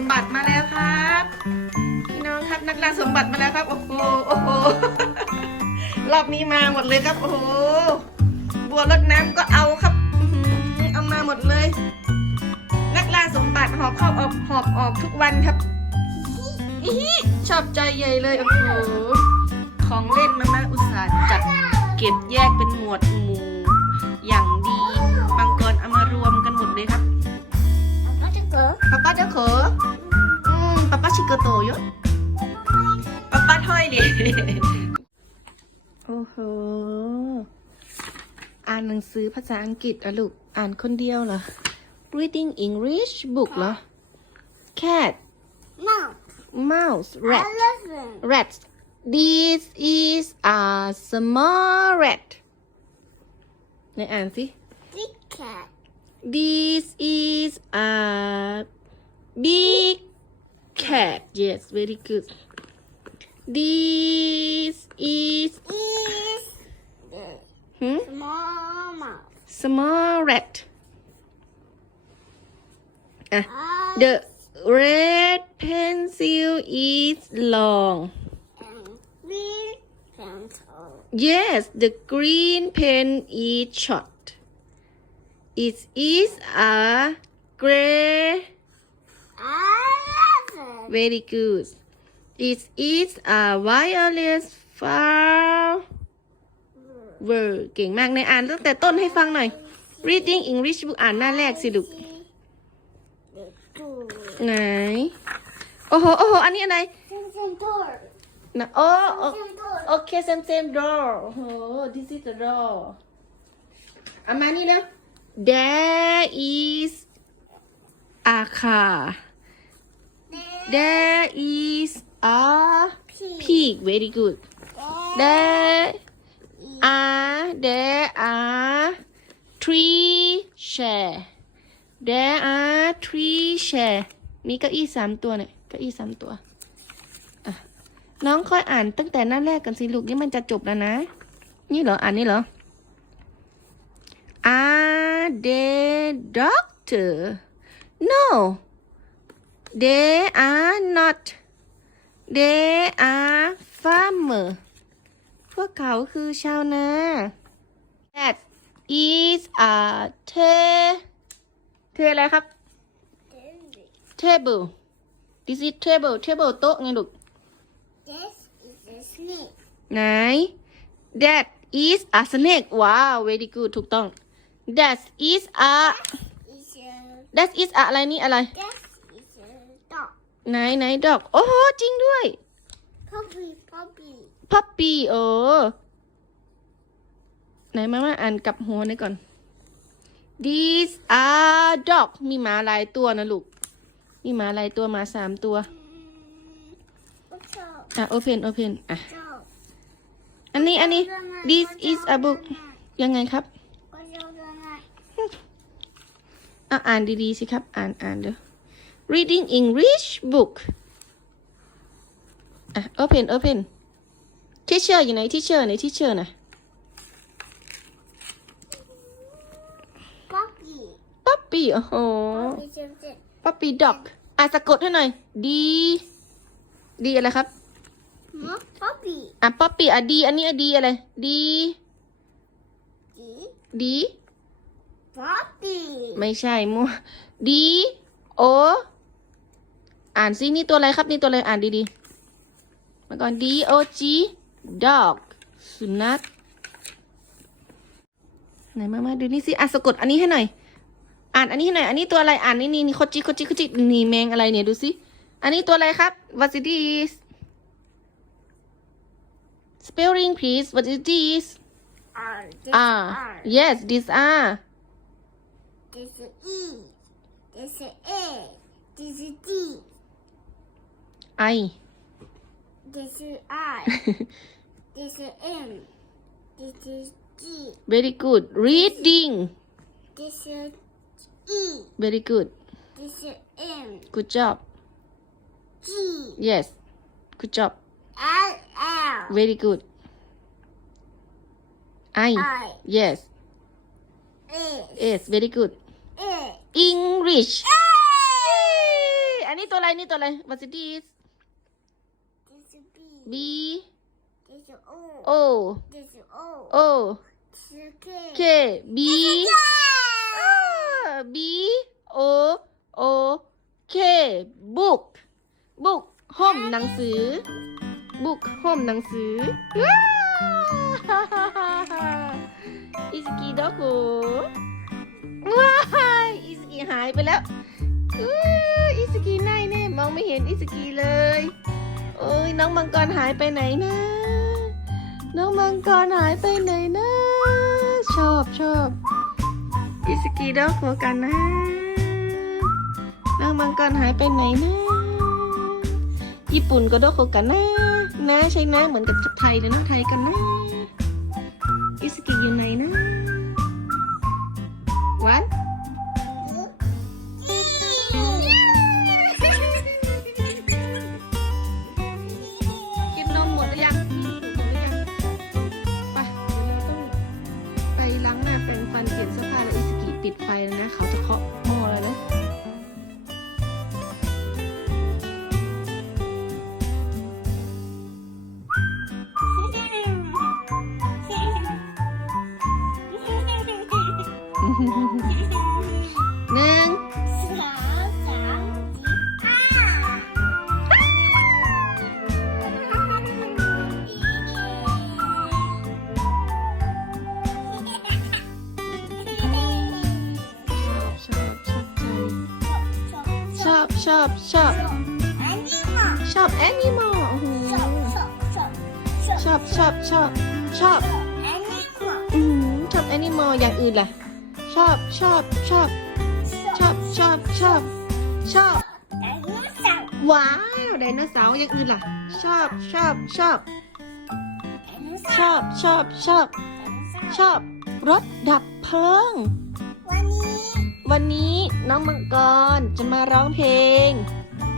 มบัติมาแล้วครับ พี่น้องครับนักล่าสมบัติมาแล้วครับโอ้โหโอ้โหรอบนี้มาหมดเลยครับโอ้โหบัวรดน้ำก็เอาครับอื้อหือเอามาหมดเลย นักล่าสมบัติหอบเข้าออกหอบออกทุกวันครับอิฮิชอบใจใหญ่เลยโอ้โหของเล่นมาม่าอุตส่าห์จัดเก็บแยกเป็นหมวดหมู่อย่างดีบางกรเอามารวมกันหมดเลยครับ Apa tu ke? ป๊าป้าจะเขออืมป๊าป้าชิเกโตโยป๊าป้าถ้อยดิโอ้โห อ่านหนังสือภาษาอังกฤษอะลูก อ่านคนเดียวเหรอ reading English book เหรอ cat Mouse. mouse rat Elephant. rat this is a small rat ไหนอ่านสิ Big cat. This is a big cat. Yes, very good. This is hmm? small mouse. small rat. Ah, the red pencil is long. green pencil. Yes, the green pen is short. It is a gray Elephant. Very good. It is a violet flower. เก่งมากในอ่านตั้งแต่ต้นให้ฟังหน่อย Reading English book อ่านหน้าแรกสิลูก The door. ไหน โอ้โห โอ้โห อันนี้อะไร Same same door. นะโอ้โอ้ Same door. โอเค same same door โอ้โห this is the door เอามานี่แล้ว There is a car There is a pig very good There are there are three chair There are three chair มีเก้าอี้สามตัวเนี่ยเก้าอี้สามตัวอะน้องค่อยอ่านตั้งแต่หน้าแรกกันสิลูกนี่มันจะจบแล้วนะ นี่เหรออ่านนี่เหรอ Are they doctor? No, they are not. They are farmer. พวกเขาคือชาวนา That is a ta- เทอะไรครับ table this is table table โต๊ะไงลูก This is a snake. ไหน that is a snake ว้าว very good ถูกต้อง that is a Is a that is a อะไรนี่อะไร this is a dog. ไหนไหนดอก โอ้โหจริงด้วย Puppy puppy. puppy เออ ไหนมามาอ่านกลับหัวหน่อยก่อน these are dog มีหมาหลายตัวนะลูก มีหมาหลายตัวหมาสามตัว What's up? อะ open open อะ Dog. อันนี้อันนี้ this is a book ยังไงครับ What's up? อะอ่านดีๆสิครับ อ่านอ่านเดี๋ยว reading English book อะ open open teacher อยู่ไหน teacher ไหน teacher นะ Puppy. puppy โอ้โห Puppy something. puppy dog อะสะกดให้หน่อย D D อะไรครับ Huh? Puppy. อะ puppy อะ D อันนี้อะ D อะไร D D. D Puppy. ไม่ใช่มั่ว D O อ่านซินี่ตัวอะไรครับนี่ตัวอะไรอ่านดีๆมาก่อน D O G dog สุนัขไหนมามาดูนี่สิอะสะกดอันนี้ให้หน่อย อ่านอันนี้ให้หน่อยอันนี้ตัวอะไรอ่านนี่นี่นี่โคจิโคจิโคจินี่แมงอะไรเนี่ยดูสิอันนี้ตัวอะไรครับ What is this spelling please What is this R. This Ah R. yes these are This is E. This is A. This is D. I This is I. this is M. This is G. very good reading This is E. very good This is M. good job G. yes good job L. L. very good I I. yes A. yes very good A. English เอ้ อันนี้ตัวอะไร อะไรนี่ตัวอะไร What is this This is B. O. O K. B B O O K book book ห้องหนังสือ book ห้องหนังสืออิสกีดอกโกว้ายอิสกีหายไปแล้วอิสกีไหนแน่มองไม่เห็นอิสกีเลย โอ้ยน้องมังกรหายไปไหนนะ น้องมังกรหายไปไหนนะ ชอบชอบอิสกีดอกโกกันนะ น้องมังกรหายไปไหนนะ ญี่ปุ่นก็ดอกโกกันนะ นะใช่นะเหมือนกับไทยเลยนะไทยกันนะอิสกีอยู่ไหนนะ อบใจชอบชอบชอบชอบแอนิมอลชอบชอบชอบชอบอืมชอบแอนิมอลอย่างอื่นล่ะ ชอบชอบชอบชอบชอบชอบชอบว้าวไดโนเสาร์อย่างอื่นล่ะ ชอบชอบชอบชอบชอบชอบชอบรถดับเพลิงวันนี้ วันนี้น้องมังกรจะมาร้องเพลง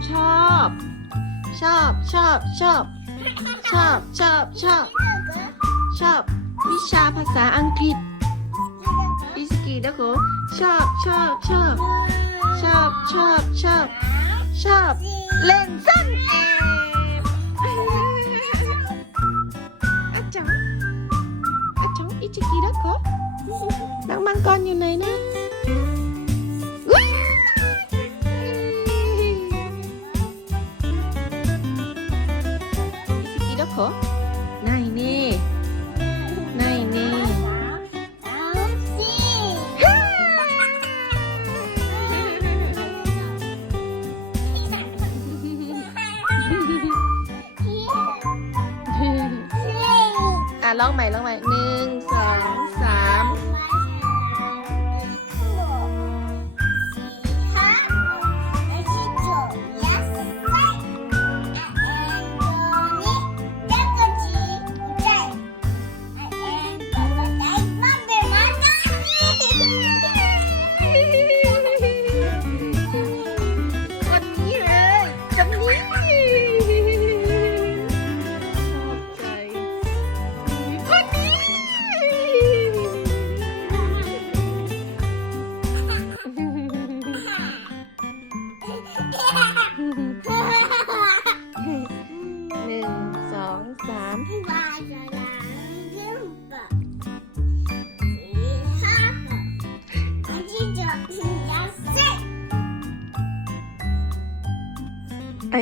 ชอบ ชอบชอบชอบ ชอบชอบชอบ ชอบ วิชาภาษาอังกฤษอิสกีนะโกชอบชอบชอบ ชอบชอบชอบ ชอบ เล่นซ่อนแอบอาจารย์อาจารย์อิสกีนะโกน้องมังกรอยู่ไหนนะ อิสกีนะโกไหนนี่ไหนนี่อะร้องใหม่ร้องใหม่หนึ่งสองสาม ไอ